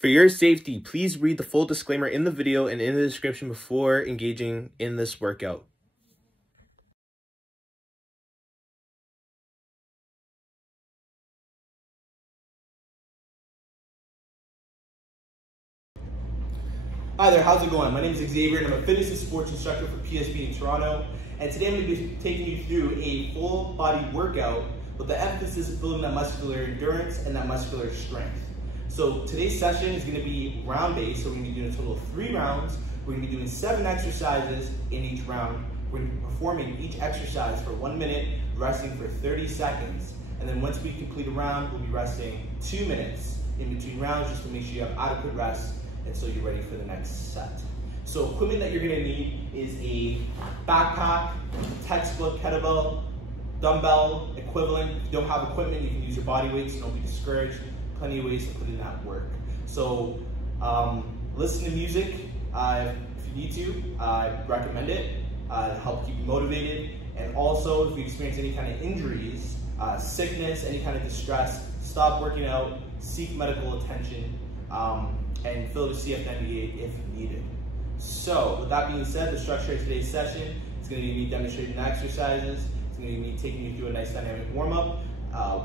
For your safety, please read the full disclaimer in the video and in the description before engaging in this workout. Hi there, how's it going? My name is Xavier and I'm a fitness and sports instructor for PSP in Toronto. And today I'm going to be taking you through a full body workout with the emphasis of building that muscular endurance and that muscular strength. So today's session is going to be round based, so we're going to be doing a total of 3 rounds. We're going to be doing 7 exercises in each round. We're going to be performing each exercise for 1 minute, resting for 30 seconds. And then once we complete a round, we'll be resting 2 minutes in between rounds just to make sure you have adequate rest and so you're ready for the next set. So equipment that you're gonna need is a backpack, textbook, kettlebell, dumbbell, equivalent. If you don't have equipment, you can use your body weight, so don't be discouraged. Plenty of ways to put in that work. So listen to music if you need to. I recommend it to help keep you motivated. And also, if you experience any kind of injuries, sickness, any kind of distress, stop working out, seek medical attention, and fill the CFNBA if needed. So, with that being said, the structure of today's session is going to be me demonstrating the exercises. It's going to be me taking you through a nice dynamic warm-up,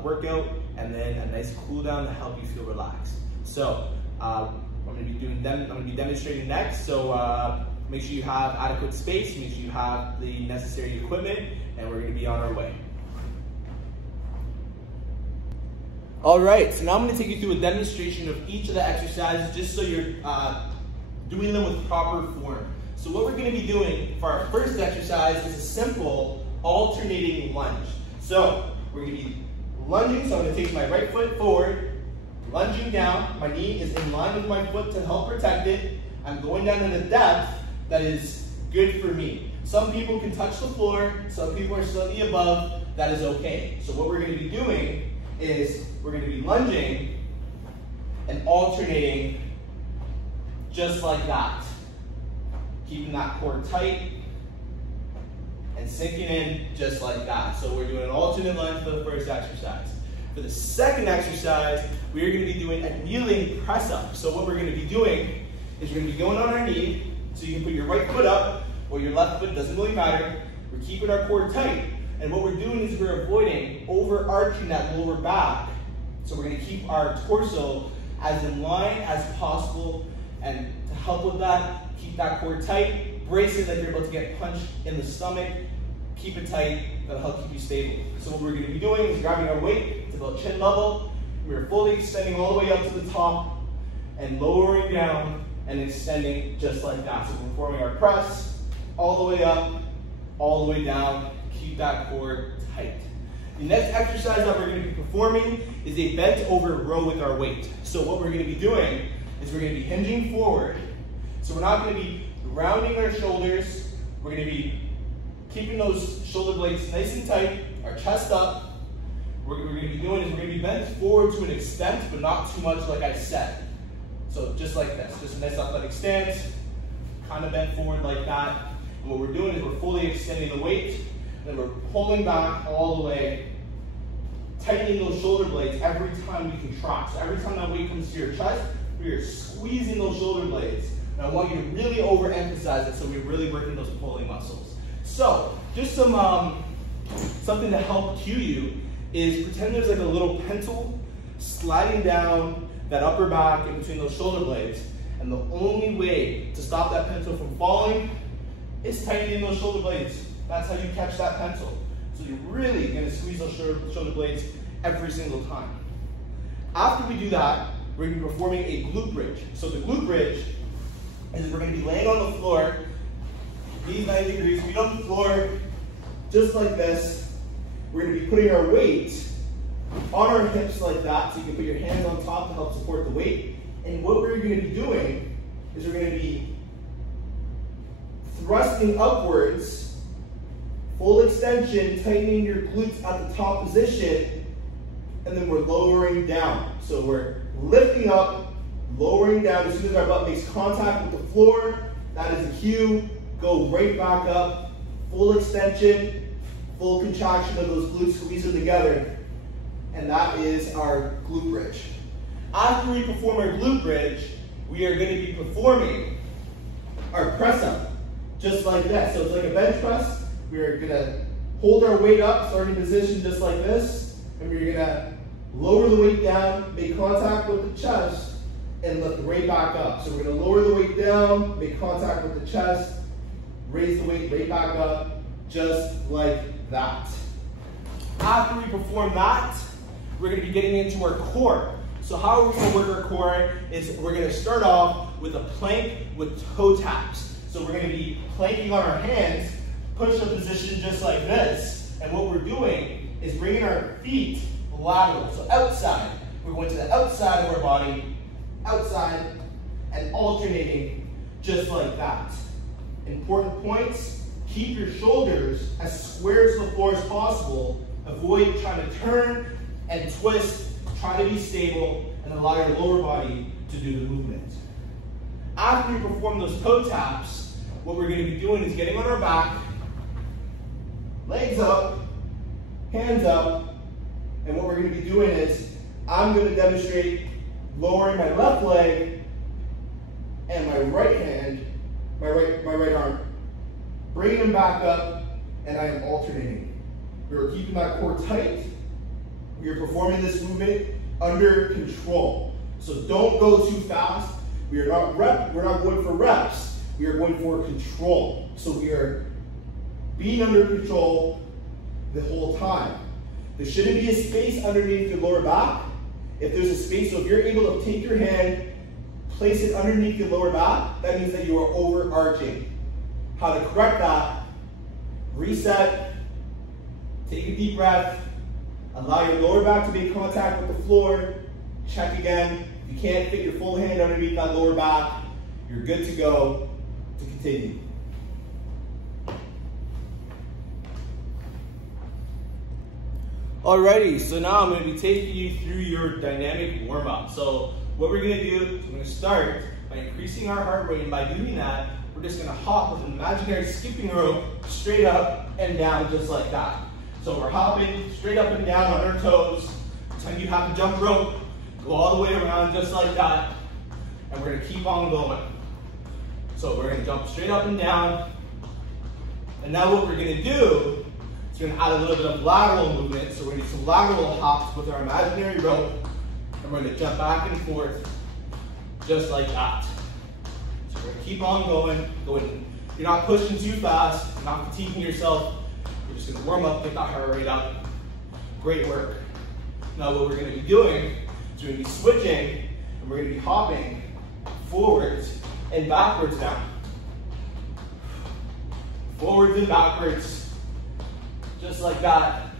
workout, and then a nice cool down to help you feel relaxed. So, I'm going to be demonstrating next. So, make sure you have adequate space, make sure you have the necessary equipment, and we're going to be on our way. All right, so now I'm going to take you through a demonstration of each of the exercises just so you're doing them with proper form. So what we're going to be doing for our first exercise is a simple alternating lunge. So we're going to be lunging, so I'm going to take my right foot forward, lunging down. My knee is in line with my foot to help protect it. I'm going down in a depth that is good for me. Some people can touch the floor, some people are slightly above. That is okay. So what we're going to be doing is we're going to be lunging and alternating just like that. Keeping that core tight and sinking in just like that. So we're doing an alternate lunge for the first exercise. For the second exercise, we're going to be doing a kneeling press up. So what we're going to be doing is we're going to be going on our knee, so you can put your right foot up or your left foot, doesn't really matter. We're keeping our core tight. And what we're doing is we're avoiding overarching that lower back. So we're going to keep our torso as in line as possible. And to help with that, keep that core tight. Brace it like you're about to get punched in the stomach. Keep it tight. That'll help keep you stable. So what we're going to be doing is grabbing our weight to about chin level. We're fully extending all the way up to the top and lowering down and extending just like that. So we're performing our press all the way up, all the way down. Keep that core tight. The next exercise that we're going to be performing is a bent over row with our weight. So what we're going to be doing is we're going to be hinging forward. So we're not going to be rounding our shoulders. We're going to be keeping those shoulder blades nice and tight, our chest up. What we're going to be doing is we're going to be bent forward to an extent, but not too much like I said. So just like this, just a nice athletic stance, kind of bent forward like that. And what we're doing is we're fully extending the weight. Then we're pulling back all the way, tightening those shoulder blades every time we contract. So every time that weight comes to your chest, we are squeezing those shoulder blades. And I want you to really overemphasize it so we're really working those pulling muscles. So just something to help cue you is pretend there's like a little pencil sliding down that upper back in between those shoulder blades. And the only way to stop that pencil from falling is tightening those shoulder blades. That's how you catch that pencil. So you're really going to squeeze those shoulder blades every single time. After we do that, we're going to be performing a glute bridge. So the glute bridge is we're going to be laying on the floor, knees 90 degrees, feet on the floor, just like this. We're going to be putting our weight on our hips like that, so you can put your hands on top to help support the weight. And what we're going to be doing is we're going to be thrusting upwards, full extension, tightening your glutes at the top position, and then we're lowering down. So we're lifting up, lowering down. As soon as our butt makes contact with the floor, that is a cue. Go right back up, full extension, full contraction of those glutes, squeeze them together. And that is our glute bridge. After we perform our glute bridge, we are going to be performing our press up, just like that. So it's like a bench press. We are going to hold our weight up, starting position just like this, and we're going to lower the weight down, make contact with the chest, and lift right back up. So we're going to lower the weight down, make contact with the chest, raise the weight right back up, just like that. After we perform that, we're going to be getting into our core. So how are we going to work our core is we're going to start off with a plank with toe taps. So we're going to be planking on our hands, push-up position just like this. And what we're doing is bringing our feet lateral, so outside. We're going to the outside of our body, outside, and alternating just like that. Important points, keep your shoulders as square to the floor as possible. Avoid trying to turn and twist. Try to be stable and allow your lower body to do the movement. After we perform those toe taps, what we're going to be doing is getting on our back, legs up, hands up, and what we're going to be doing is I'm going to demonstrate lowering my left leg and my right hand, my right arm, bringing them back up, and I am alternating. We're keeping that core tight. We are performing this movement under control. So don't go too fast. We're not going for reps. We are going for control. So we are being under control the whole time. There shouldn't be a space underneath your lower back. If there's a space, so if you're able to take your hand, place it underneath your lower back, that means that you are overarching. How to correct that, reset, take a deep breath, allow your lower back to make contact with the floor, check again. If you can't fit your full hand underneath that lower back, you're good to go to continue. Alrighty, so now I'm going to be taking you through your dynamic warm-up. So what we're going to do is we're going to start by increasing our heart rate, and by doing that, we're just going to hop with an imaginary skipping rope straight up and down just like that. So we're hopping straight up and down on our toes. Pretend you have a jump rope, go all the way around just like that, and we're going to keep on going. So we're going to jump straight up and down, and now what we're going to do is we're going to add a little bit of lateral movement. So we're going to do some lateral hops with our imaginary rope, and we're going to jump back and forth just like that. So we're going to keep on going. You're not pushing too fast, you're not fatiguing yourself. We're just going to warm up, get that heart rate up. Great work. Now what we're going to be doing is we're going to be switching, and we're going to be hopping forwards and backwards now. Forwards and backwards, just like that.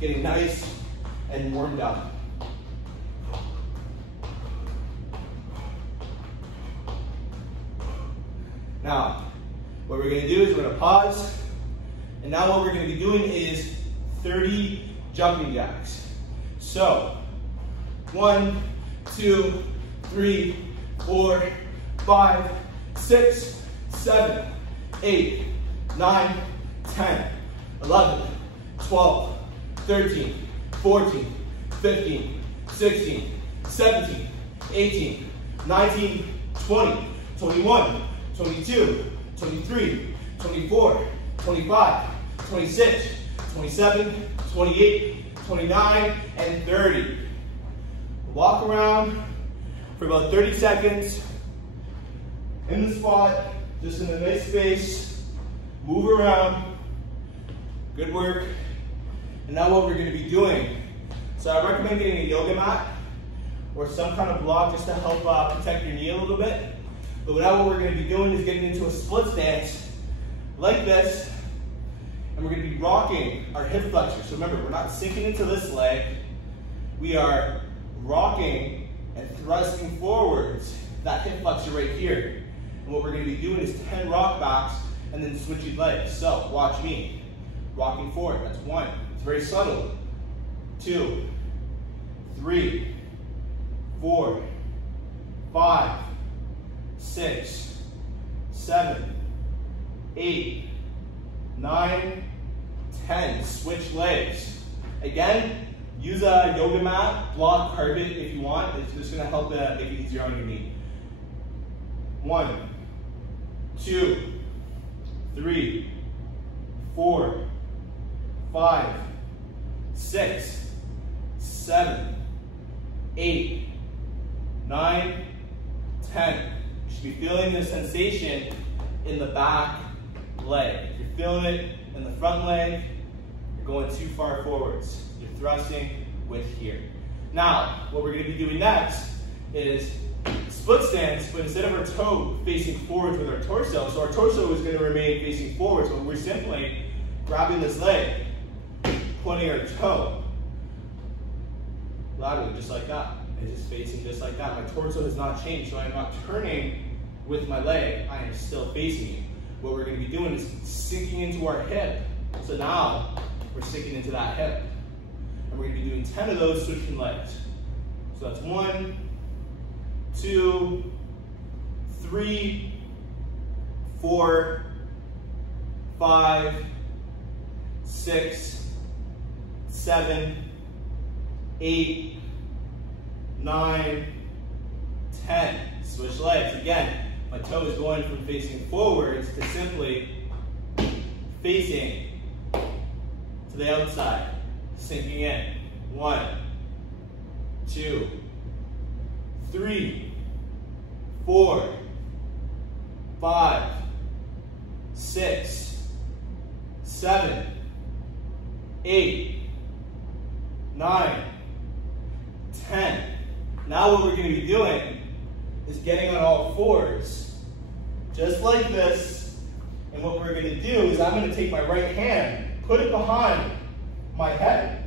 Getting nice and warmed up. Now, what we're going to do is we're going to pause. And now what we're going to be doing is 30 jumping jacks. So, 1, 2, 3, 4, 5, 6, 7, 8, 9, 10, 11, 12, 13, 14, 15, 16, 17, 18, 19, 20, 21, 22, 23, 24, 25, 26, 27, 28, 29, and 30. Walk around for about 30 seconds in the spot, just in a nice space. Move around. Good work. And now what we're going to be doing, so I recommend getting a yoga mat or some kind of block just to help protect your knee a little bit. But now what we're going to be doing is getting into a split stance like this, and we're going to be rocking our hip flexor. So remember, we're not sinking into this leg. We are rocking and thrusting forwards that hip flexor right here. And what we're going to be doing is 10 rock backs and then switching legs. So watch me. Rocking forward, that's 1. It's very subtle. 2, 3, 4, 5, 6, 7, 8, 9, 10. Switch legs. Again, Use a yoga mat, block carpet if you want. It's just gonna help make it easier on your knee. 1, 2, 3, 4, 5, 6, 7, 8, 9, 10. You should be feeling the sensation in the back leg. If you're feeling it in the front leg, you're going too far forwards. You're thrusting with here. Now, what we're going to be doing next is split stance, but instead of our toe facing forwards with our torso, so our torso is going to remain facing forwards, but we're simply grabbing this leg, pointing our toe laterally, just like that. It's just facing just like that. My torso has not changed, so I'm not turning with my leg. I am still facing you. What we're going to be doing is sinking into our hip. So now we're sinking into that hip. And we're going to be doing 10 of those switching legs. So that's 1, 2, 3, 4, 5, 6, 7, 8, 9, 10. Switch legs. Again, my toe is going from facing forwards to simply facing to the outside. Sinking in. 1, 2, 3, 4, 5, 6, 7, 8, 9, 10. Now what we're going to be doing is getting on all fours, just like this. And what we're going to do is I'm going to take my right hand, put it behind my head.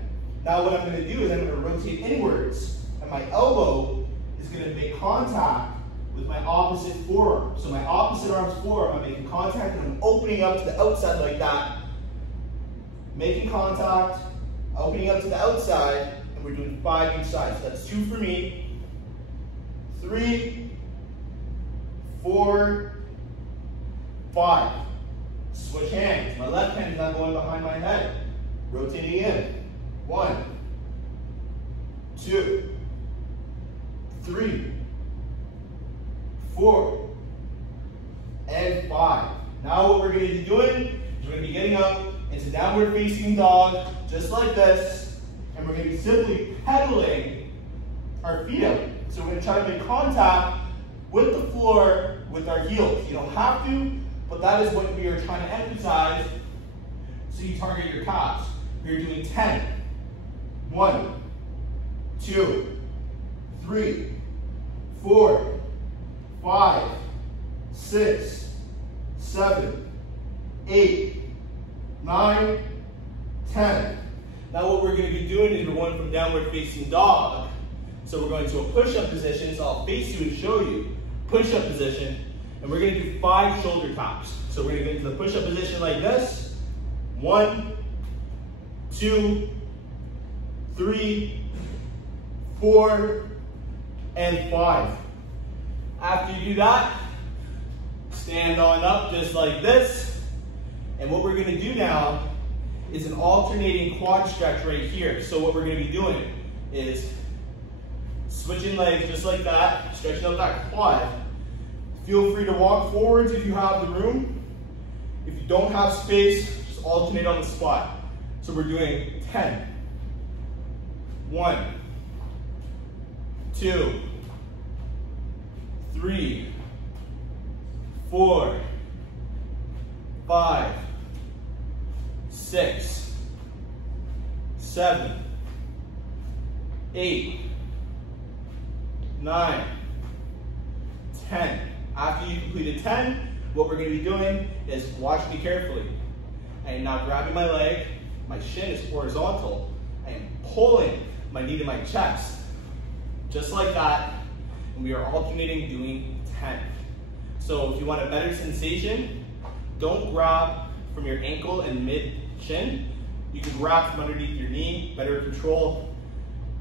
Now what I'm going to do is I'm going to rotate inwards, and my elbow is going to make contact with my opposite forearm. So my opposite arm's forearm, I'm making contact and I'm opening up to the outside like that. Making contact, opening up to the outside, and we're doing 5 each side. So that's 2 for me, 3, 4, 5. Switch hands. My left hand is not going behind my head. Rotating in. 1, 2, 3, 4, and 5. Now what we're going to be doing is we're going to be getting up into downward facing dog, just like this, and we're going to be simply pedaling our feet out. So we're going to try to make contact with the floor with our heels. You don't have to, but that is what we are trying to emphasize, so you target your calves. We're doing 10. 1, 2, 3, 4, 5, 6, 7, 8, 9, 10. Now what we're going to be doing is we're going from downward facing dog. So we're going to a push-up position. So I'll face you and show you. Push-up position. And we're going to do 5 shoulder taps. So we're going to get into the push-up position like this. 1, 2, 3, 4, and 5. After you do that, stand on up just like this. And what we're going to do now is an alternating quad stretch right here. So what we're going to be doing is switching legs just like that, stretching out that quad. Feel free to walk forwards if you have the room. If you don't have space, just alternate on the spot. So we're doing 10. 1, 2, 3, 4, 5, 6, 7, 8, 9, 10. After you completed 10, what we're going to be doing is, watch me carefully. I am now grabbing my leg, my shin is horizontal, I am pulling my knee to my chest, just like that, and we are alternating doing 10. So if you want a better sensation, don't grab from your ankle and mid-shin. You can grab from underneath your knee, better control,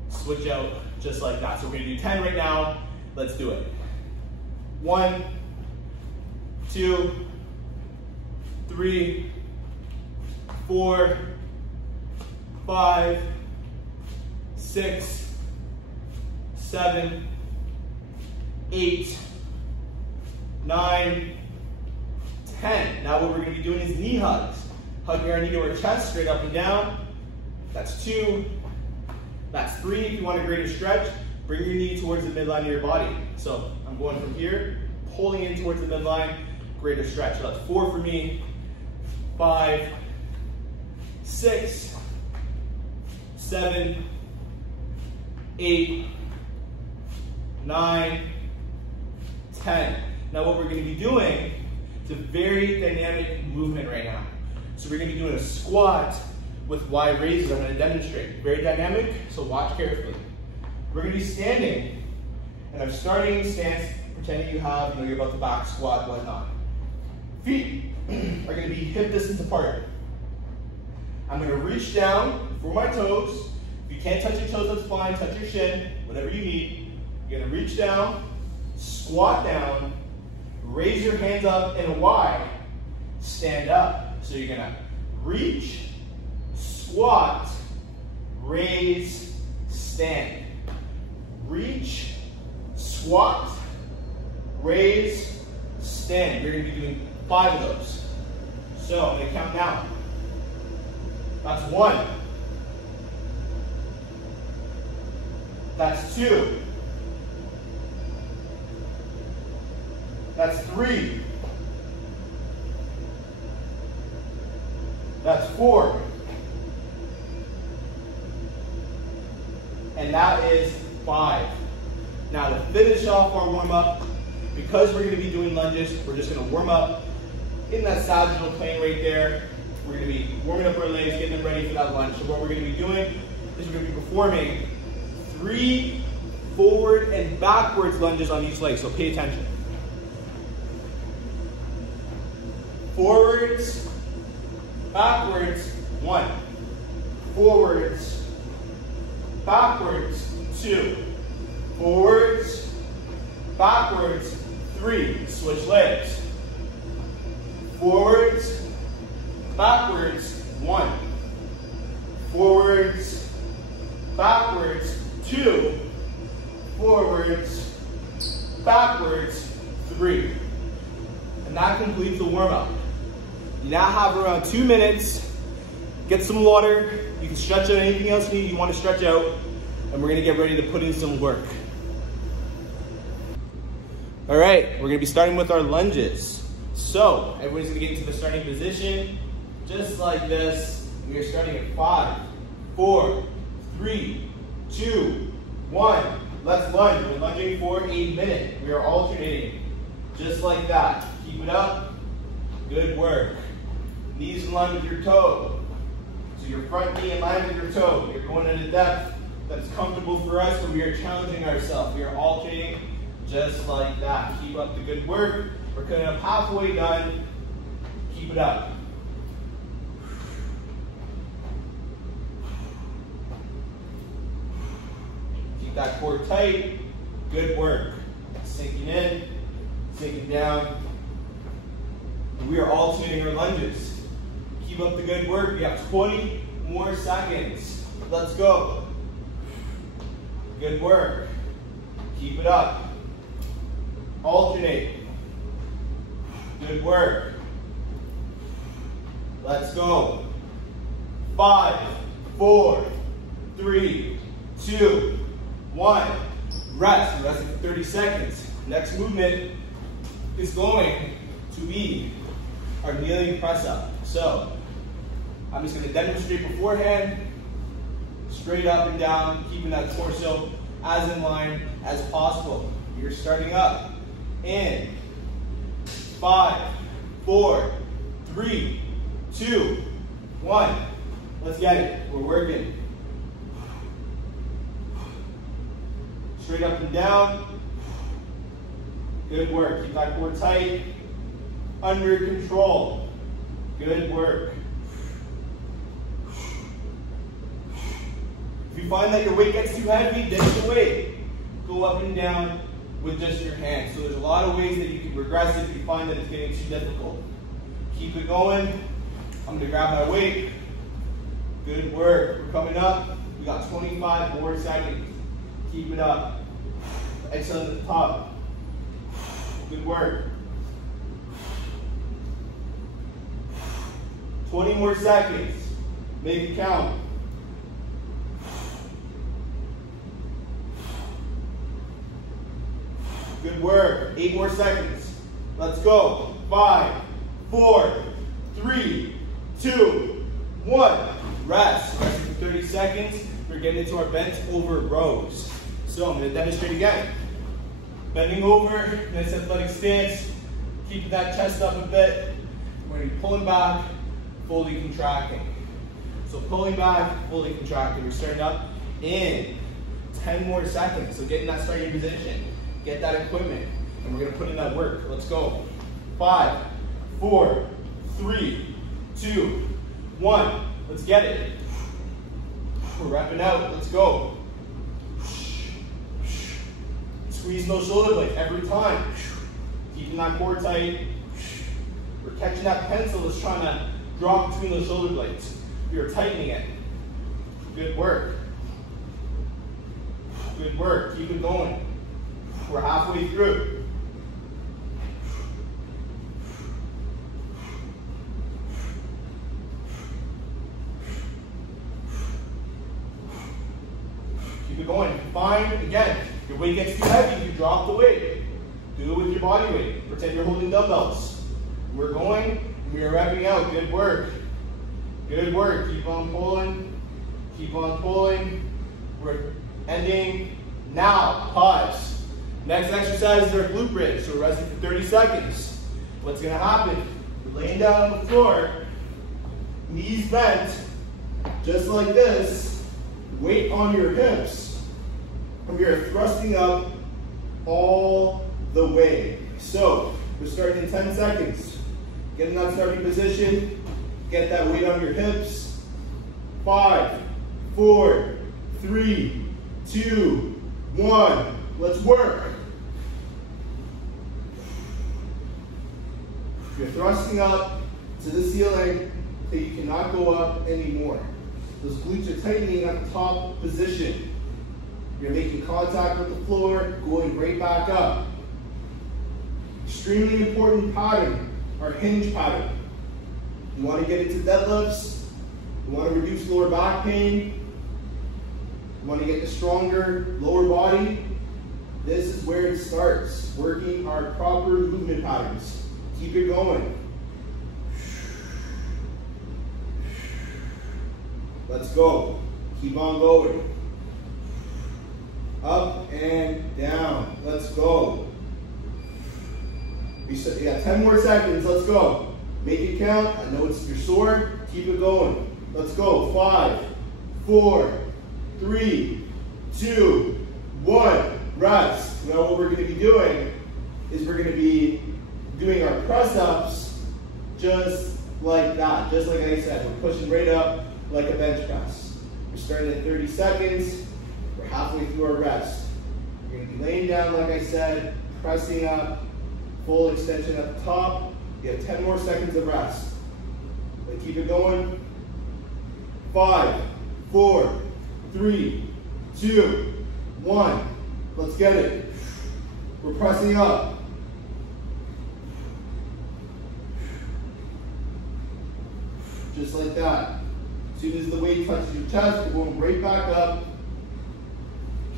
switch out just like that. So we're going to do 10 right now. Let's do it. 1, 2, 3, 4, 5, 6, 7, 8, 9, 10. Now what we're going to be doing is knee hugs. Hugging our knee to our chest, straight up and down. That's 2. That's 3. If you want a greater stretch, bring your knee towards the midline of your body. So I'm going from here, pulling in towards the midline, greater stretch. So that's 4 for me. 5, 6, 7, 8, 9, 10. Now what we're going to be doing, it's a very dynamic movement right now. So we're going to be doing a squat with wide raises. I'm going to demonstrate. Very dynamic, so watch carefully. We're going to be standing, and I'm starting stance, pretending you have, you're about to back squat, whatnot. Feet are going to be hip distance apart. I'm going to reach down for my toes. If you can't touch your toes, that's fine. Touch your shin, whatever you need. You're going to reach down, squat down, raise your hands up in a Y, stand up. So you're going to reach, squat, raise, stand. Reach, squat, raise, stand. You're going to be doing 5 of those. So I'm going to count down. That's 1. That's 2. That's 3. That's 4. And that is 5. Now to finish off our warm-up, because we're going to be doing lunges, we're just going to warm up in that sagittal plane right there. We're going to be warming up our legs, getting them ready for that lunge. So what we're going to be doing is we're going to be performing 3 forward and backwards lunges on each leg. So pay attention. Forwards, backwards, 1. Forwards, backwards, 2. Forwards, backwards, 3. Switch legs. Forwards, backwards, 1. Forwards, backwards, 2. Forwards, backwards, 3. And that completes the warm-up. You now have around 2 minutes. Get some water. You can stretch out anything else you want to stretch out. And we're going to get ready to put in some work. All right, we're going to be starting with our lunges. So everybody's going to get into the starting position, just like this. We are starting at 5, 4, 3, 2, 1. Let's lunge. We're lunging for a minute. We are alternating, just like that. Keep it up. Good work. Knees in line with your toe. So your front knee in line with your toe. You're going at a depth that's comfortable for us, but we are challenging ourselves. We are alternating just like that. Keep up the good work. We're coming up halfway done. Keep it up. Keep that core tight. Good work. Sinking in, sinking down. We are alternating our lunges. Keep up the good work. We have 20 more seconds. Let's go. Good work. Keep it up. Alternate. Good work. Let's go. 5, 4, 3, 2, 1. Rest. Rest for 30 seconds. Next movement is going to be our kneeling press up. So I'm just going to demonstrate beforehand, straight up and down, keeping that torso as in line as possible. You're starting up in 5, 4, 3, 2, 1. Let's get it. We're working. Straight up and down. Good work. Keep that core tight. Under control. Good work. If you find that your weight gets too heavy, ditch the weight. Go up and down with just your hands. So there's a lot of ways that you can progress if you find that it's getting too difficult. Keep it going. I'm going to grab my weight. Good work. We're coming up. We We got 25 more seconds. Keep it up. Exhale to the top. Good work. 20 more seconds. Make it count. Good work. 8 more seconds. Let's go. 5, 4, 3, 2, 1. Rest. Rest for 30 seconds. We're getting into our bent over rows. So I'm going to demonstrate again. Bending over, nice athletic stance. Keep that chest up a bit. We're going to be pulling back, fully contracting. So pulling back, fully contracting. We're starting up in 10 more seconds. So get in that starting position. Get that equipment. And we're going to put in that work. Let's go. 5, 4, 3, 2, 1. Let's get it. We're wrapping out. Let's go. Squeeze those shoulder blades every time. Keeping that core tight. We're catching that pencil that's trying to drop between those shoulder blades. You're tightening it. Good work. Good work. Keep it going. We're halfway through. Keep it going. Fine. Again, your weight gets too heavy, you drop the weight. Do it with your body weight. Pretend you're holding dumbbells. We're going. We are wrapping out. Good work. Good work. Keep on pulling. Keep on pulling. We're ending now. Pause. Next exercise is our glute bridge. So we're resting for 30 seconds. What's going to happen? We're laying down on the floor, knees bent, just like this. Weight on your hips. And we are thrusting up all the way. So we're starting in 10 seconds. Get in that starting position. Get that weight on your hips. 5, 4, 3, 2, 1. Let's work. You're thrusting up to the ceiling so you cannot go up anymore. Those glutes are tightening at the top position. You're making contact with the floor, going right back up. Extremely important pattern, our hinge pattern. You want to get into deadlifts. You want to reduce lower back pain. You want to get the stronger lower body. This is where it starts, working our proper movement patterns. Keep it going. Let's go. Keep on going. Up and down. Let's go. You got 10 more seconds. Let's go. Make it count. I know you're sore. Keep it going. Let's go. 5, 4, 3, 2, 1. Rest. Now what we're going to be doing is we're going to be doing our press-ups just like that. Just like I said, we're pushing right up like a bench press. We're starting at 30 seconds. We're halfway through our rest. You're going to be laying down like I said, pressing up, full extension at the top. You have 10 more seconds of rest. But keep it going. 5, 4, 3, 2, 1. Let's get it. We're pressing up. Just like that. As soon as the weight touches your chest, we're going right back up.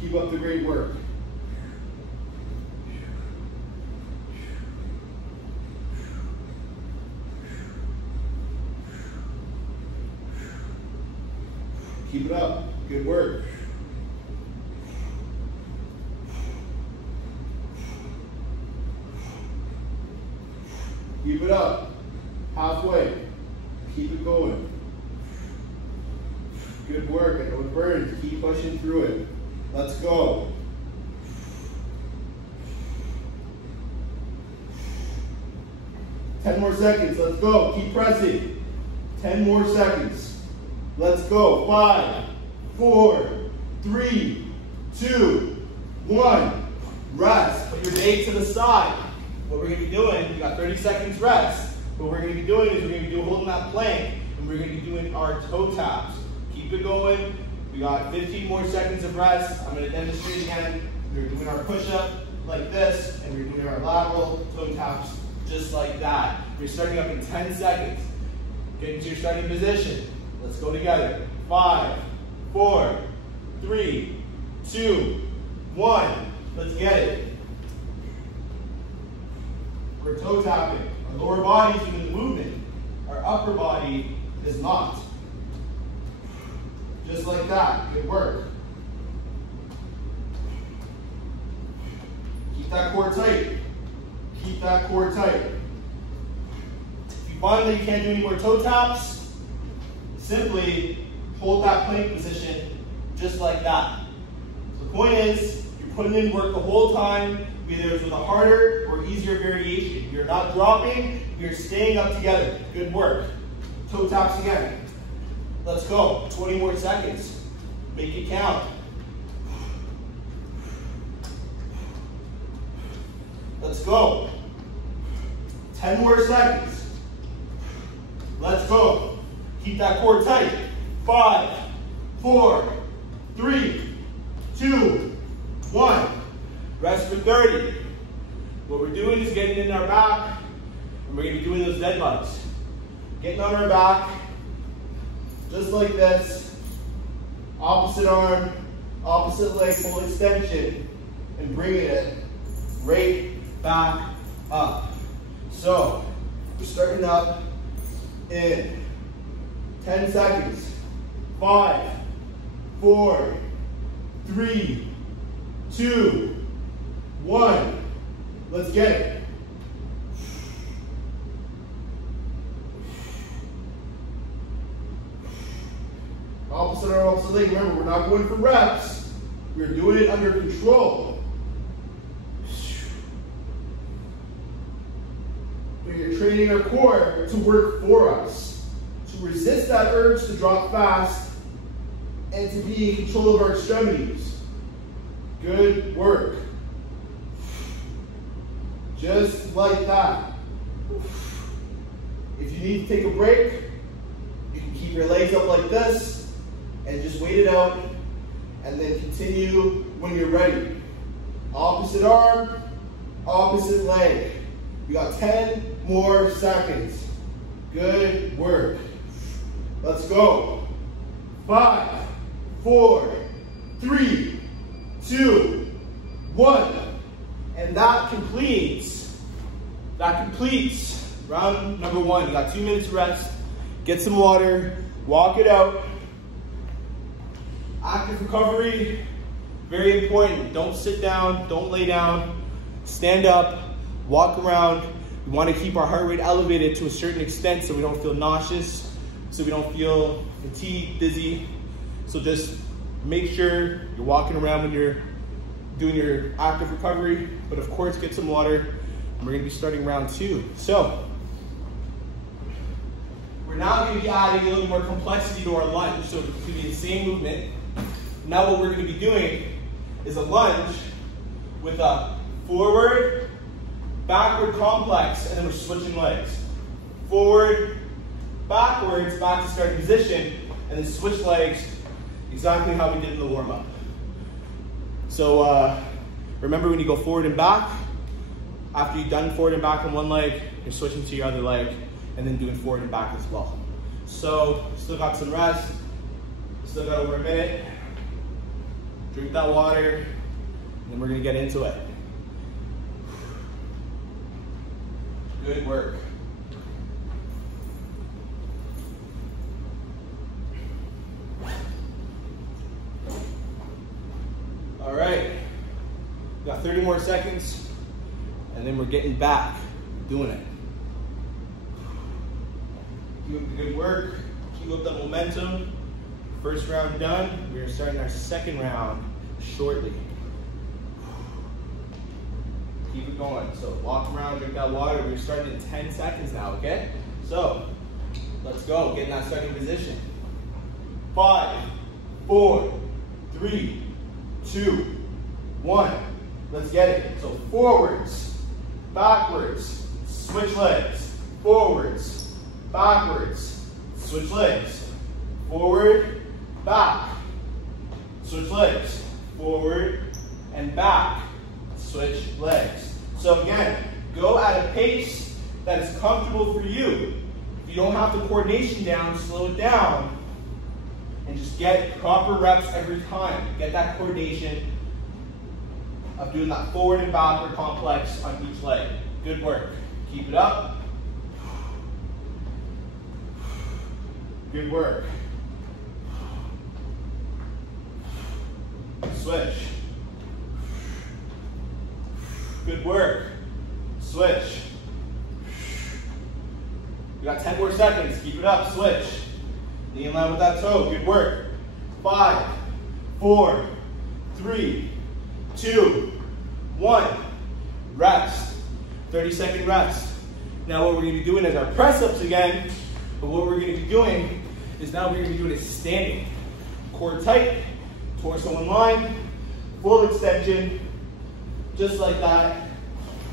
Keep up the great work. Keep it up. Good work. Keep it up. Halfway. Keep it going. Good work. I know it burns. Keep pushing through it. Let's go. Ten more seconds. Let's go. Keep pressing. 10 more seconds. Let's go. 5, 4, 3, 2, 1. Rest. Put your leg to the side. What we're going to be doing, we got 30 seconds rest. What we're going to be doing is we're going to be holding that plank, and we're going to be doing our toe taps. Keep it going. We got 15 more seconds of rest. I'm gonna demonstrate again. We're doing our push-up like this, and we're doing our lateral toe taps just like that. We're starting up in 10 seconds. Get into your starting position. Let's go together. 5, 4, 3, 2, 1. Let's get it. We're toe tapping. Our lower body's doing the movement. Our upper body is not. Just like that. Good work. Keep that core tight. Keep that core tight. If you find that you can't do any more toe taps, simply hold that plank position just like that. So the point is, you're putting in work the whole time, whether it's with a harder or easier variation. You're not dropping, you're staying up together. Good work. Toe taps again. Let's go. 20 more seconds. Make it count. Let's go. 10 more seconds. Let's go. Keep that core tight. 5, 4, 3, 2, 1. Rest for 30. What we're doing is getting in our back, and we're going to be doing those dead bugs. Getting on our back, just like this. Opposite arm, opposite leg, full extension, and bringing it right back up. So, we're starting up in 10 seconds. 5, 4, 3, 2, 1. Let's get it. Opposite arm, opposite leg. Remember, we're not going for reps. We're doing it under control. We're training our core to work for us, to resist that urge to drop fast, and to be in control of our extremities. Good work. Just like that. If you need to take a break, you can keep your legs up like this and just wait it out, and then continue when you're ready. Opposite arm, opposite leg. We got 10 more seconds. Good work. Let's go. 5, 4, 3, 2, 1. And that completes round number 1. You got 2 minutes of rest. Get some water, walk it out. Active recovery, very important. Don't sit down, don't lay down. Stand up, walk around. We want to keep our heart rate elevated to a certain extent so we don't feel nauseous, so we don't feel fatigued, dizzy. So just make sure you're walking around when you're doing your active recovery, but of course get some water, and we're going to be starting round 2. So we're now going to be adding a little more complexity to our lunge, so it's going to be the same movement. Now what we're going to be doing is a lunge with a forward, backward complex, and then we're switching legs. Forward, backwards, back to starting position, and then switch legs exactly how we did in the warm-up. So remember, when you go forward and back, after you've done forward and back on one leg, you're switching to your other leg and then doing forward and back as well. So still got some rest, still got over a minute. Drink that water, and then we're gonna get into it. Good work. All right, got 30 more seconds, and then we're getting back, doing it. Keep up the good work, keep up the momentum. First round done, we're starting our second round shortly. Keep it going. So walk around, drink that water. We're starting in 10 seconds now, okay? So let's go, get in that starting position. 5, 4, 3, 2, 1. Let's get it. So forwards, backwards, switch legs. Forwards, backwards, switch legs. Forward, back, switch legs, forward and back, switch legs. So again, go at a pace that is comfortable for you. If you don't have the coordination down, slow it down and just get proper reps every time. Get that coordination of doing that forward and backward complex on each leg. Good work. Keep it up. Good work. Switch. Good work. Switch. You got 10 more seconds. Keep it up. Switch. Knee in line with that toe. Good work. 5, 4, 3, 2, 1. Rest. 30-second rest. Now what we're going to be doing is our press-ups again. But what we're going to be doing is now we're going to be doing it standing. Core tight. Torso in line. Full extension. Just like that.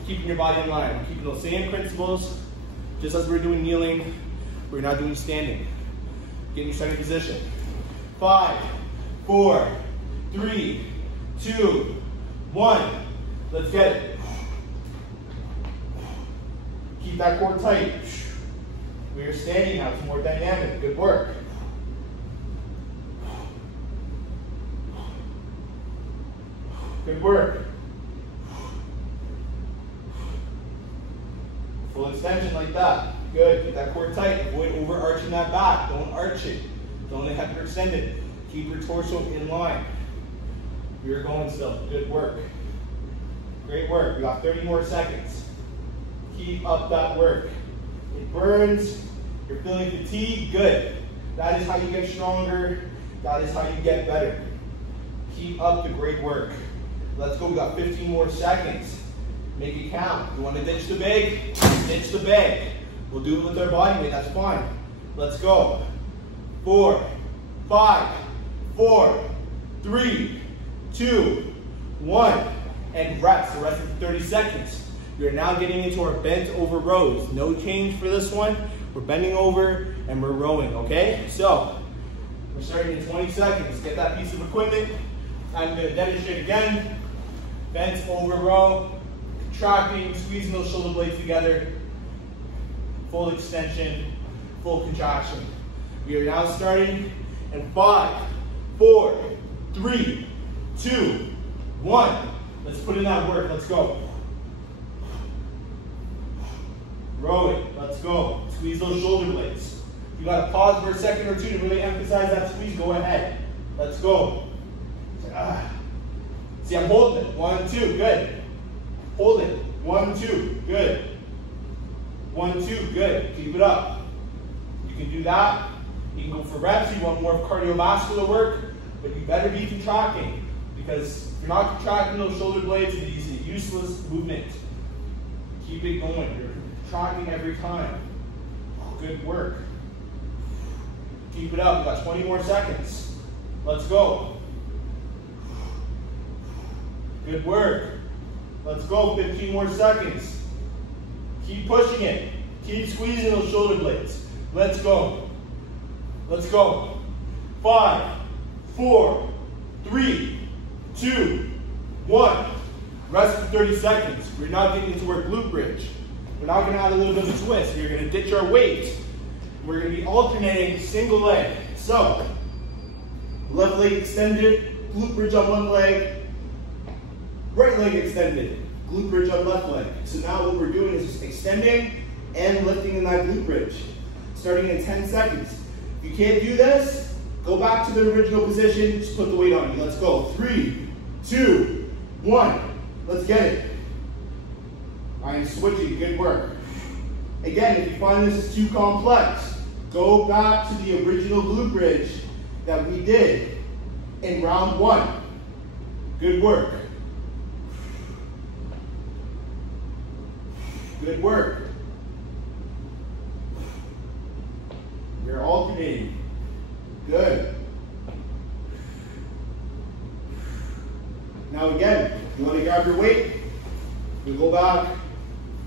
Keeping your body in line. We're keeping those same principles. Just as we're doing kneeling, we're now doing standing. Get in your starting position. 5, 4, 3, 2, 1. Let's get it. Keep that core tight. We are standing now. It's more dynamic. Good work. Good work. Full extension like that. Good. Keep that core tight. Avoid overarching that back. Don't arch it. Don't hyperextend it. Keep your torso in line. You're going still. Good work. Great work. We got 30 more seconds. Keep up that work. It burns. You're feeling fatigued. Good. That is how you get stronger. That is how you get better. Keep up the great work. Let's go. We got 15 more seconds. Make it count. You want to ditch the bag? Ditch the bag. We'll do it with our body weight. That's fine. Let's go. 4, 5, 4, 3, 2, 1. And rest. The rest of the 30 seconds. You're now getting into our bent over rows. No change for this one. We're bending over and we're rowing, okay? So, we're starting in 20 seconds. Get that piece of equipment. I'm going to demonstrate again. Bent over row. Contracting, squeezing those shoulder blades together. Full extension, full contraction. We are now starting in 5, 4, 3, 2, 1. Let's put in that work. Let's go. Row it. Let's go. Squeeze those shoulder blades. If you got to pause for a second or two to really emphasize that squeeze, go ahead. Let's go. See, I'm holding it. 1, 2. Good. Hold it. 1, 2. Good. 1, 2. Good. Keep it up. You can do that. You can go for reps. You want more cardiovascular work, but you better be contracting, because if you're not contracting those shoulder blades, it is a useless movement. Keep it going. You're contracting every time. Good work. Keep it up. We've got 20 more seconds. Let's go. Good work. Let's go. 15 more seconds. Keep pushing it. Keep squeezing those shoulder blades. Let's go. Let's go. 5, 4, 3, 2, 1. Rest for 30 seconds. We're now getting into our glute bridge. We're now going to add a little bit of a twist. We're going to ditch our weight. We're going to be alternating single leg. So, left leg extended, glute bridge on one leg, right leg extended, glute bridge on left leg. So now what we're doing is just extending and lifting in that glute bridge, starting in 10 seconds. If you can't do this, go back to the original position, just put the weight on you. Let's go. 3, 2, 1. Let's get it. All right, switching. Good work. Again, if you find this is too complex, go back to the original glute bridge that we did in round 1. Good work. Good work. You're alternating. Good. Now again, you want to grab your weight, we go back,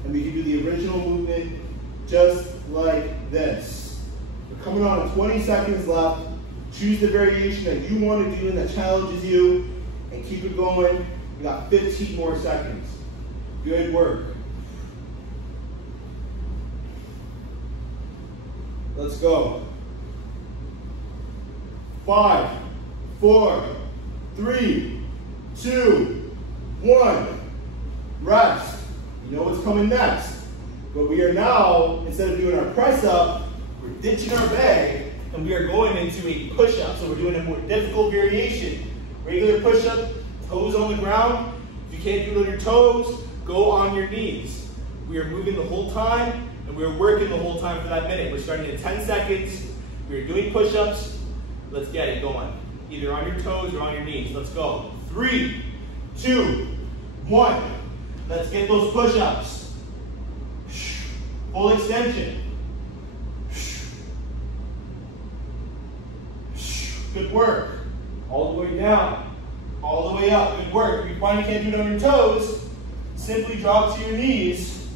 and we can do the original movement just like this. We're coming on 20 seconds left. Choose the variation that you want to do and that challenges you, and keep it going. We got 15 more seconds. Good work. Let's go. 5, 4, 3, 2, 1. Rest. You know what's coming next. But we are now, instead of doing our press up, we're ditching our bag and we are going into a push up. So we're doing a more difficult variation. Regular push up, toes on the ground. If you can't do it on your toes, go on your knees. We are moving the whole time and we are working the whole time for that minute. We're starting in 10 seconds. We are doing push ups. Let's get it going. Either on your toes or on your knees. Let's go. 3, 2, 1. Let's get those push ups. Full extension. Good work. All the way down. All the way up. Good work. If you find you can't do it on your toes, simply drop to your knees.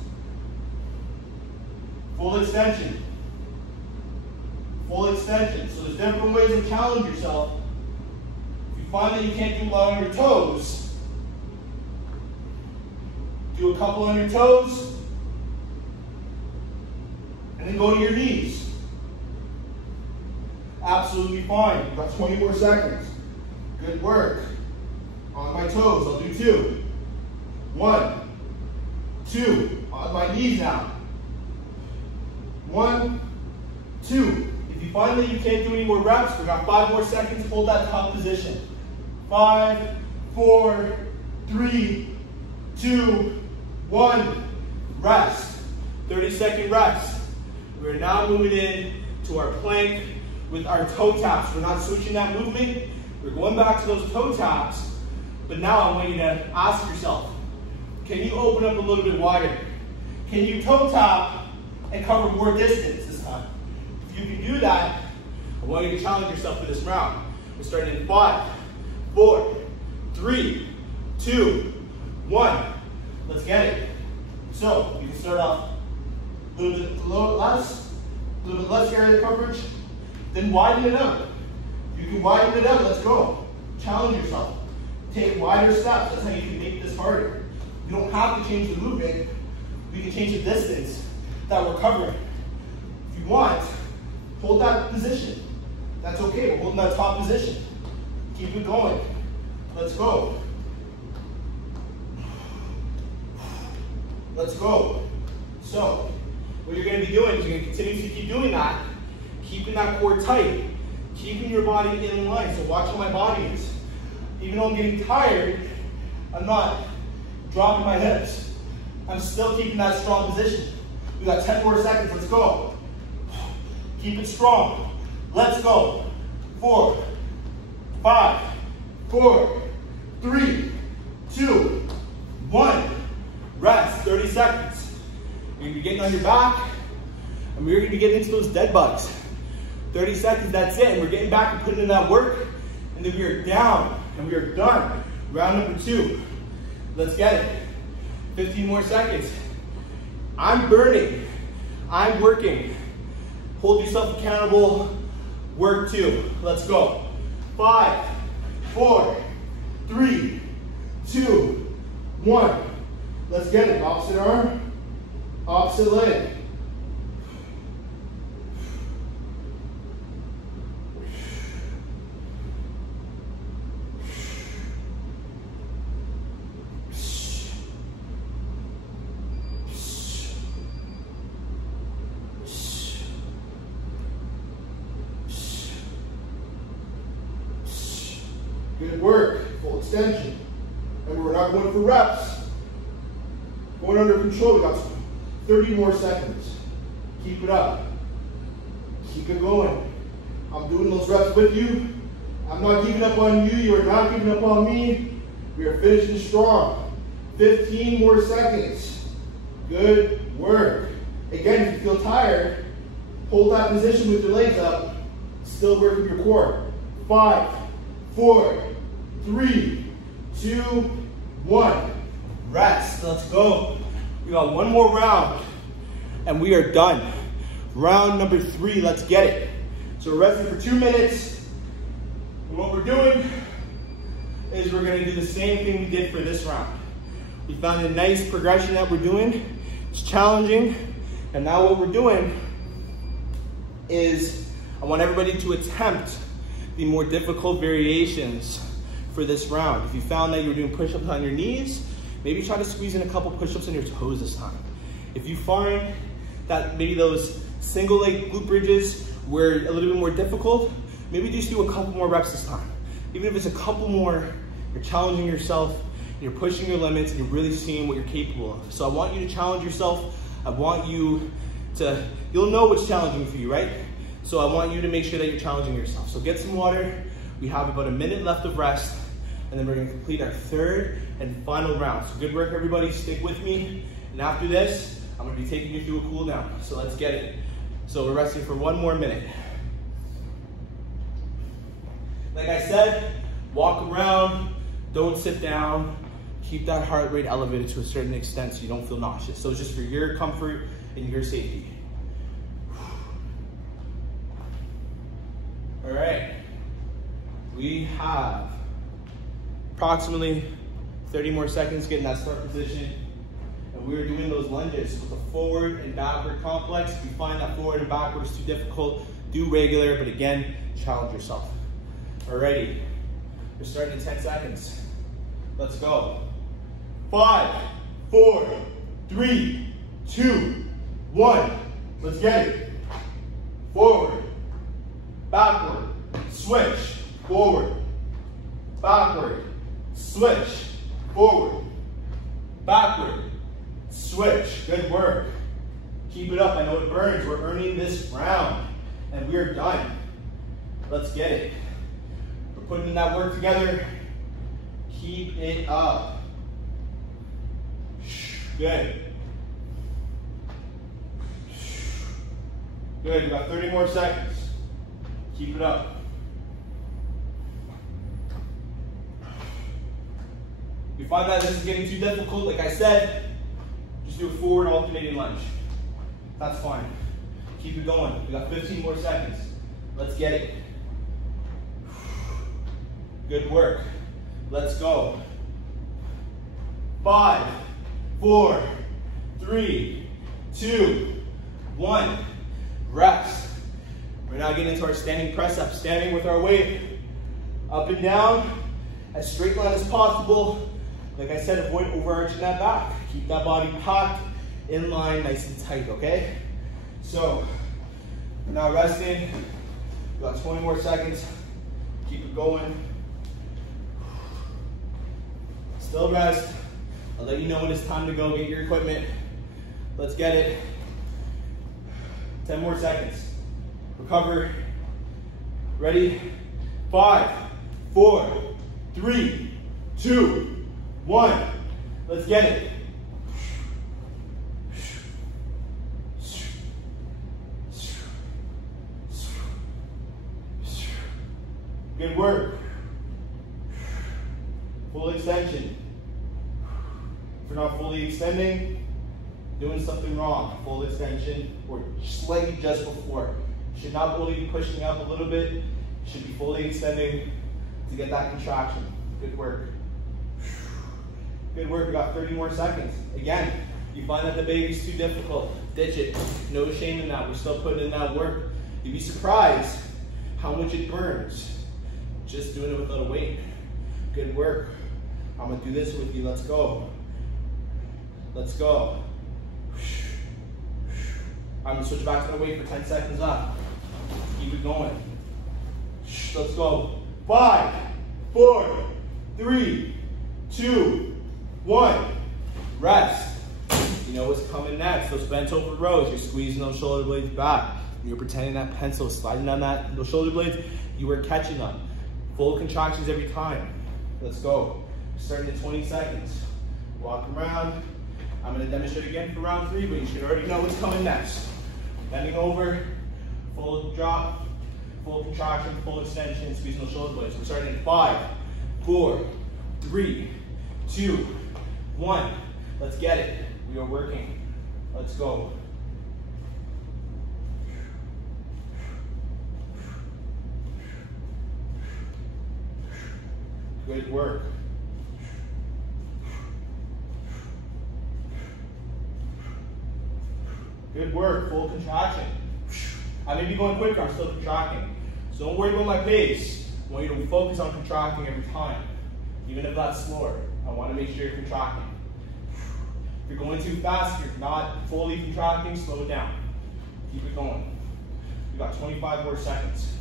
Full extension. Full extension. So there's different ways to challenge yourself. If you find that you can't do a lot on your toes, do a couple on your toes, and then go to your knees. Absolutely fine. You've got 20 more seconds. Good work. On my toes, I'll do 2. 1, 2. On my knees now. 1, 2. If you find that you can't do any more reps, we've got 5 more seconds. Hold that top position. 5, 4, 3, 2, 1. Rest. 30-second rest. We're now moving in to our plank with our toe taps. We're not switching that movement. We're going back to those toe taps. But now I want you to ask yourself, can you open up a little bit wider? Can you toe tap and cover more distance this time? If you can do that, I want you to challenge yourself for this round. We're starting in 5, 4, 3, 2, 1. Let's get it. So you can start off a little bit less area coverage, then widen it up. You can widen it up. Let's go. Challenge yourself. Take wider steps. That's how you can make this harder. You don't have to change the movement. We can change the distance that we're covering. If you want, hold that position. That's okay. We're holding that top position. Keep it going. Let's go. Let's go. So, what you're going to be doing is you're going to continue to keep doing that, keeping that core tight, keeping your body in line. So watch how my body is. Even though I'm getting tired, I'm not dropping my hips. I'm still keeping that strong position. We got 10 more seconds. Let's go. Keep it strong. Let's go. 4, 5, 4, 3, 2, 1. Rest. 30 seconds. You're going to be getting on your back, and we're going to be getting into those dead bugs. 30 seconds, that's it. And we're getting back and putting in that work, and then we are down, and we are done. Round number 2. Let's get it. 15 more seconds. I'm burning. I'm working. Hold yourself accountable. Work 2. Let's go. 5, 4, 3, 2, 1. Let's get it. Opposite arm, opposite leg. Good work. Full extension. Remember, we're not going for reps. Going under control. We got 30 more seconds. Keep it up. Keep it going. I'm doing those reps with you. I'm not giving up on you. You are not giving up on me. We are finishing strong. 15 more seconds. Good work. Again, if you feel tired, hold that position with your legs up. Still working your core. 5, 4, 3, 2, 1. Rest. Let's go. We got one more round and we are done. Round number 3. Let's get it. So we're resting for 2 minutes. And what we're doing is we're gonna do the same thing we did for this round. We found a nice progression that we're doing. It's challenging. And now what we're doing is I want everybody to attempt the more difficult variations for this round. If you found that you're doing push-ups on your knees, maybe try to squeeze in a couple push-ups on your toes this time. If you find that maybe those single leg glute bridges were a little bit more difficult, maybe just do a couple more reps this time. Even if it's a couple more, you're challenging yourself, you're pushing your limits, and you're really seeing what you're capable of. So I want you to challenge yourself. I want you to, you'll know what's challenging for you, right? So I want you to make sure that you're challenging yourself. So get some water. We have about a minute left of rest, and then we're gonna complete our third and final round. So good work, everybody. Stick with me. And after this, I'm gonna be taking you through a cool down. So let's get it. So we're resting for 1 more minute. Like I said, walk around, don't sit down. Keep that heart rate elevated to a certain extent so you don't feel nauseous. So it's just for your comfort and your safety. All right, we have approximately 30 more seconds getting that start position. And we're doing those lunges with a forward and backward complex. If you find that forward and backward is too difficult, do regular, but again, challenge yourself. Alrighty, we're starting in 10 seconds. Let's go. 5, 4, 3, 2, 1. Let's get it. Forward, backward, switch, forward, backward, switch, forward, backward, switch. Good work. Keep it up. I know it burns. We're earning this round, and we're done. Let's get it. We're putting in that work together. Keep it up. Good. Good. You got 30 more seconds. Keep it up. If you find that this is getting too difficult, like I said, just do a forward alternating lunge. That's fine. Keep it going. We got 15 more seconds. Let's get it. Good work. Let's go. 5, 4, 3, 2, 1. Rest. We're now getting into our standing press up. Standing with our weight up and down, as straight line as possible. Like I said, avoid overarching that back. Keep that body packed, in line, nice and tight, okay? So, we're now resting. We got 20 more seconds. Keep it going. Still rest. I'll let you know when it's time to go get your equipment. Let's get it. 10 more seconds. Recover. Ready? 5, 4, 3, 2, 1. Let's get it. Good work. Full extension. If you're not fully extending, doing something wrong. Full extension or slightly just before. You should not only be pushing up a little bit, you should be fully extending to get that contraction. Good work. Good work. We got 30 more seconds. Again, you find that the baby's too difficult, ditch it. No shame in that. We're still putting in that work. You'd be surprised how much it burns just doing it without a weight. Good work. I'm gonna do this with you. Let's go. Let's go. I'm gonna switch back to the weight for 10 seconds up. Keep it going. Let's go. 5, 4, 3, 2, 1. Rest. You know what's coming next. Those bent over rows. You're squeezing those shoulder blades back. You're pretending that pencil is sliding down those shoulder blades. You were catching them. Full contractions every time. Let's go. Starting in 20 seconds. Walk around. I'm going to demonstrate again for round 3, but you should already know what's coming next. Bending over, full drop, full contraction, full extension, squeezing those shoulder blades. We're starting in 5, 4, 3, 2, 1. Let's get it. We are working. Let's go. Good work. Good work, full contraction. I may be going quicker, I'm still contracting. So don't worry about my pace. I want you to focus on contracting every time. Even if that's slower, I want to make sure you're contracting. If you're going too fast, you're not fully contracting, slow it down. Keep it going. You got 25 more seconds.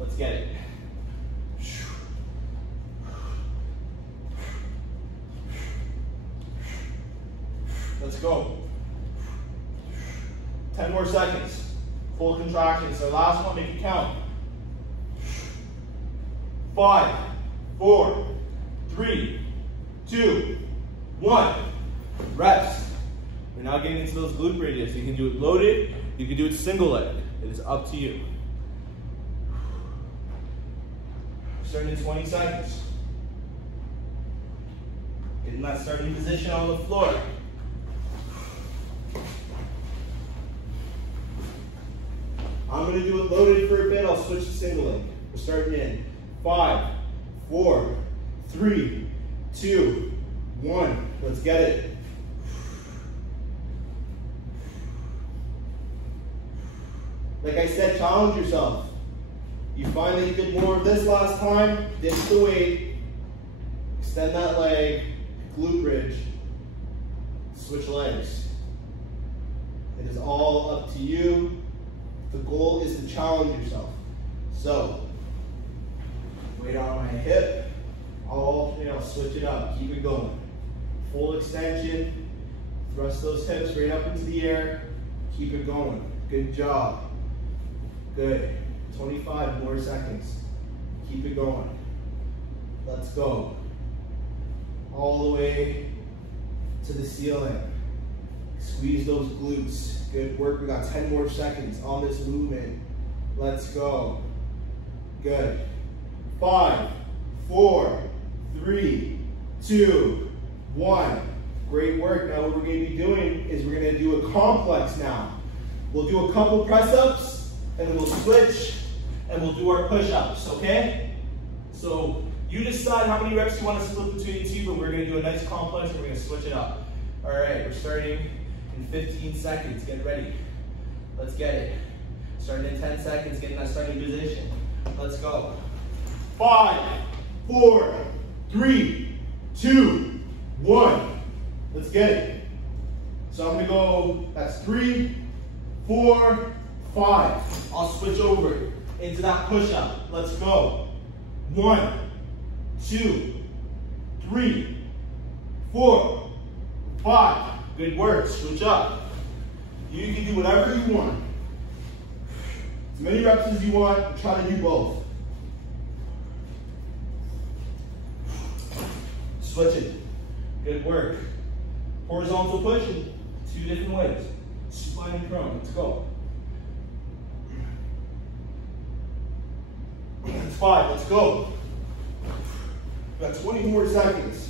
Let's get it. Let's go. 10 more seconds. Full contraction. So last one, make it count. 5, 4, 3, 2, 1. Rest. We're now getting into those glute bridges. You can do it loaded, you can do it single leg. It is up to you. Starting in 20 seconds. Getting that starting position on the floor. I'm going to do it loaded for a bit. I'll switch to single leg. We're starting in 5, 4, 3, 2, 1. Let's get it. Like I said, challenge yourself. You find that you did more of this last time, ditch the weight, extend that leg, glute bridge, switch legs. It is all up to you. The goal is to challenge yourself. So, weight on my hip, I'll switch it up, keep it going. Full extension, thrust those hips straight up into the air, keep it going. Good job. Good. 25 more seconds. Keep it going. Let's go. All the way to the ceiling. Squeeze those glutes. Good work. We got 10 more seconds on this movement. Let's go. Good. 5, 4, 3, 2, 1. Great work. Now what we're going to be doing is we're going to do a complex now. We'll do a couple press-ups, and then we'll switch, and we'll do our push-ups, okay? So you decide how many reps you want to split between the two, but we're going to do a nice complex, and we're going to switch it up. All right, we're starting in 15 seconds. Get ready. Let's get it. Starting in 10 seconds, getting that starting position. Let's go. 5, 4, 3, 2, 1. Let's get it. So I'm going to go, that's 3, 4, 5. I'll switch over into that push-up. Let's go. 1, 2, 3, 4, 5. Good work. Switch up. You can do whatever you want. As many reps as you want. Try to do both. Switch it. Good work. Horizontal push in 2 different ways. Supine and prone. Let's go. That's 5. Let's go. We've got 20 more seconds.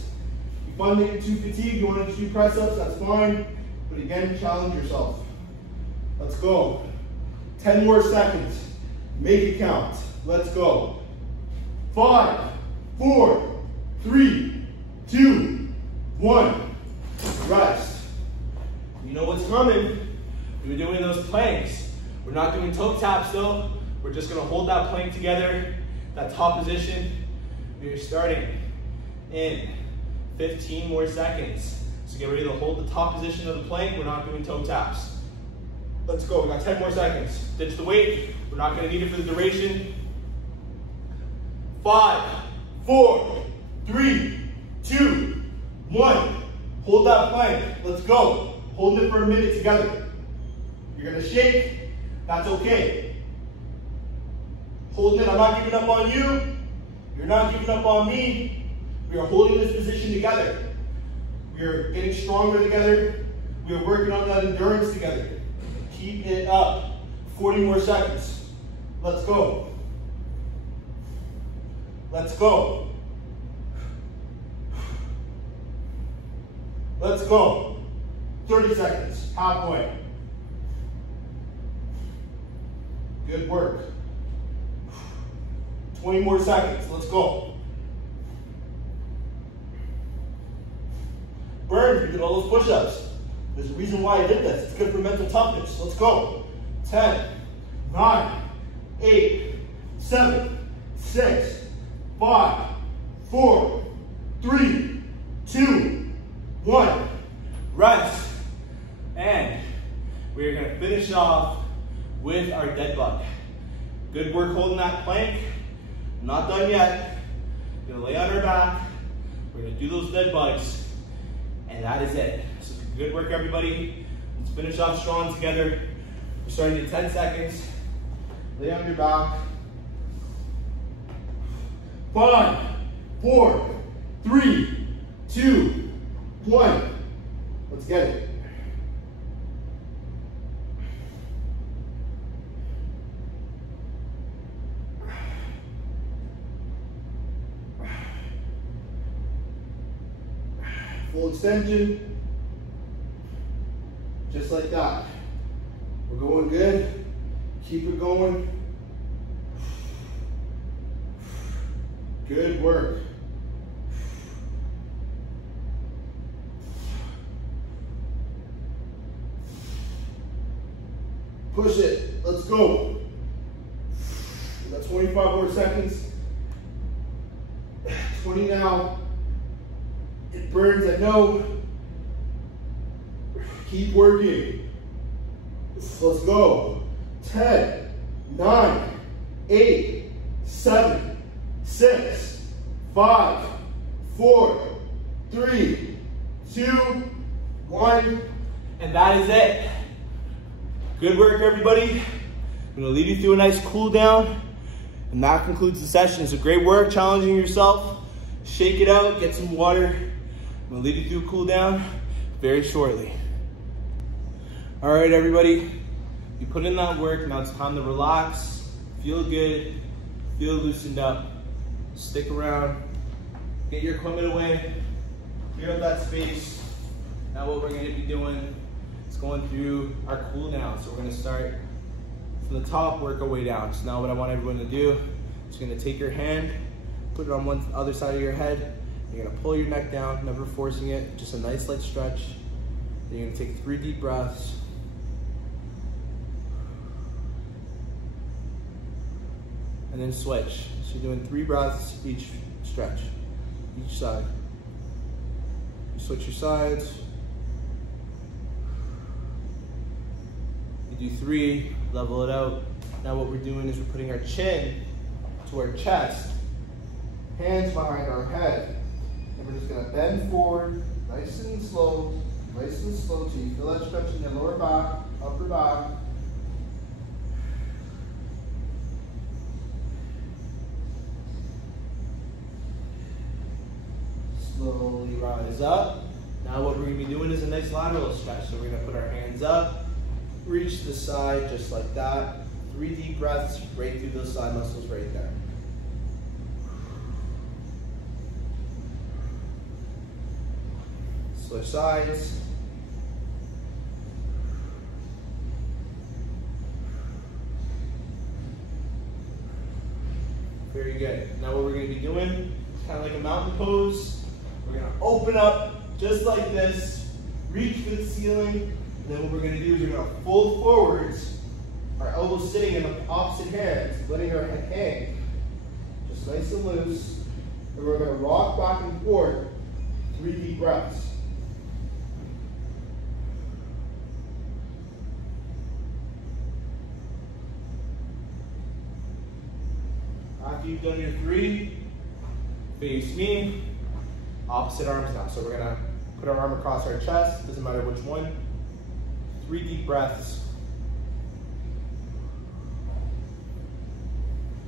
If you find that you're too fatigued, you want to do press-ups, that's fine. But again, challenge yourself. Let's go. 10 more seconds. Make it count. Let's go. 5, 4, 3, 2, 1. Rest. You know what's coming. We're doing those planks. We're not doing toe taps though. We're just going to hold that plank together, that top position. We're starting in 15 more seconds. So get ready to hold the top position of the plank. We're not doing toe taps. Let's go. We got 10 more seconds. Ditch the weight. We're not going to need it for the duration. 5, 4, 3, 2, 1. Hold that plank. Let's go. Hold it for a minute together. You're going to shake. That's okay. Holding it. I'm not giving up on you. You're not giving up on me. We are holding this position together. We are getting stronger together. We are working on that endurance together. Keep it up. 40 more seconds. Let's go. Let's go. Let's go. 30 seconds. Halfway. Good work. 20 more seconds. Let's go. Burns, we did all those push-ups. There's a reason why I did this. It's good for mental toughness. Let's go. 10, 9, 8, 7, 6, 5, 4, 3, 2, 1. Rest. And we are gonna finish off with our dead bug. Good work holding that plank. Not done yet. We're gonna lay on our back. We're gonna do those dead bugs. And that is it. So good work, everybody. Let's finish off strong together. We're starting in 10 seconds. Lay on your back. 5, 4, 3, 2, 1. Let's get it. Full extension, just like that. We're going good. Keep it going. Good work. Push it. Let's go. We got 25 more seconds. 20 now. It burns, I know. Keep working. Let's go. 10, 9, 8, 7, 6, 5, 4, 3, 2, 1. And that is it. Good work, everybody. I'm gonna lead you through a nice cool down. And that concludes the session. So great work, challenging yourself. Shake it out, get some water. I'm gonna lead you through a cool down very shortly. All right, everybody. You put in that work, now it's time to relax, feel good, feel loosened up. Stick around, get your equipment away, clear out that space. Now what we're gonna be doing is going through our cool down. So we're gonna start from the top, work our way down. So now what I want everyone to do is you're gonna take your hand, put it on one other side of your head. You're gonna pull your neck down, never forcing it, just a nice light stretch. Then you're gonna take 3 deep breaths. And then switch. So you're doing 3 breaths each stretch, each side. You switch your sides. You do 3, level it out. Now what we're doing is we're putting our chin to our chest, hands behind our head. And we're just gonna bend forward, nice and slow till you feel that stretch in your lower back, upper back. Slowly rise up. Now what we're gonna be doing is a nice lateral stretch. So we're gonna put our hands up, reach to the side just like that. 3 deep breaths right through those side muscles right there. Switch sides. Very good. Now what we're going to be doing is kind of like a mountain pose. We're going to open up just like this, reach for the ceiling, and then what we're going to do is we're going to fold forwards, our elbows sitting in the opposite hands, letting our head hang, just nice and loose, and we're going to rock back and forth, 3 deep breaths. After you've done your 3, face me, opposite arms now. So we're gonna put our arm across our chest, doesn't matter which one. 3 deep breaths.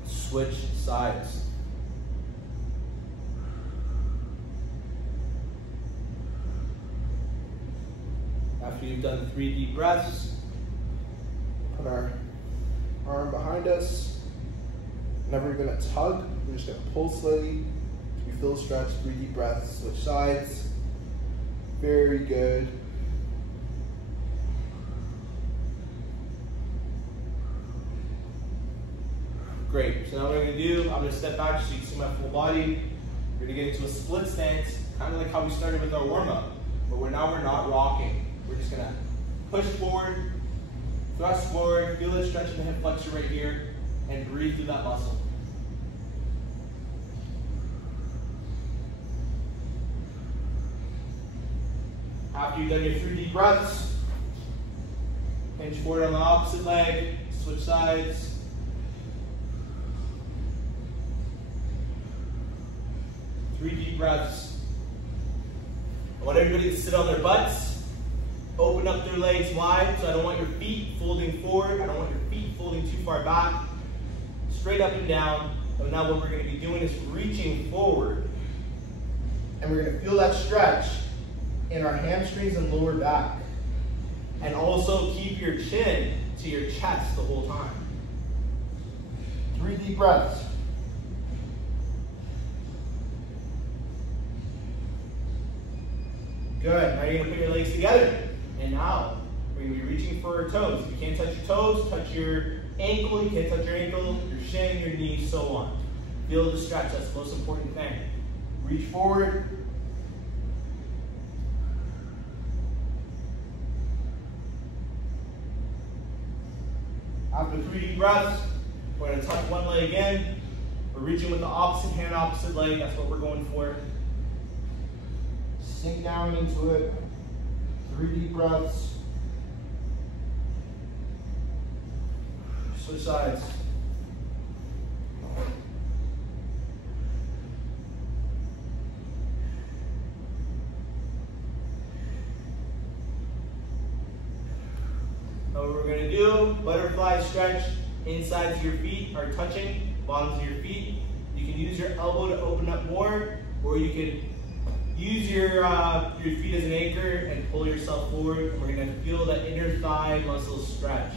Switch sides. After you've done 3 deep breaths, put our arm behind us. Never gonna tug, we're just gonna pull slightly. We feel stretch, 3 deep breaths, switch sides. Very good. Great, so now what I'm gonna do, I'm gonna step back so you can see my full body. We're gonna get into a split stance, kind of like how we started with our warm up. but now we're not rocking. We're just gonna push forward, thrust forward, feel the stretch in the hip flexor right here, and breathe through that muscle. After you've done your 3 deep breaths, hinge forward on the opposite leg, switch sides. Three deep breaths. I want everybody to sit on their butts, open up their legs wide, so I don't want your feet folding forward, I don't want your feet folding too far back, straight up and down. And now what we're going to be doing is reaching forward, and we're going to feel that stretch in our hamstrings and lower back. And also keep your chin to your chest the whole time. 3 deep breaths. Good. Now you're going to put your legs together. And now we're going to be reaching for our toes. If you can't touch your toes, touch your ankle. You can't touch your ankle, your shin, your knee, so on. Feel the stretch. That's the most important thing. Reach forward. After 3 deep breaths, we're going to touch one leg again. We're reaching with the opposite hand, opposite leg. That's what we're going for. Sink down into it. 3 deep breaths. Switch sides. Now what we're going to do, butterfly stretch. Insides of your feet are touching, bottoms of your feet. You can use your elbow to open up more, or you can use your feet as an anchor and pull yourself forward. And we're going to feel that inner thigh muscle stretch.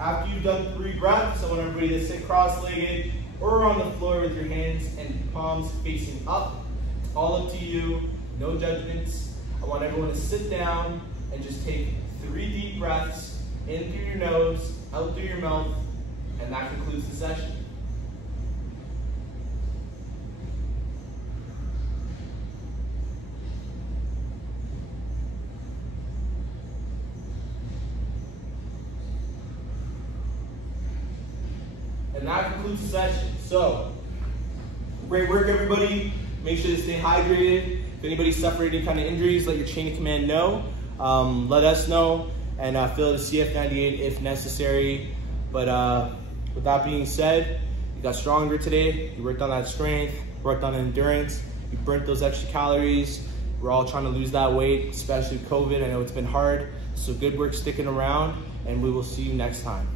After you've done 3 breaths, I want everybody to sit cross-legged or on the floor with your hands and palms facing up. All up to you, no judgments. I want everyone to sit down and just take 3 deep breaths in through your nose, out through your mouth, and that concludes the session. And that concludes the session. So, great work, everybody. Make sure to stay hydrated. If anybody's suffering any kind of injuries, let your chain of command know. Let us know, and fill the CF98 if necessary. But with that being said, you got stronger today. You worked on that strength, worked on endurance. You burnt those extra calories. We're all trying to lose that weight, especially with COVID. I know it's been hard. So good work sticking around, and we will see you next time.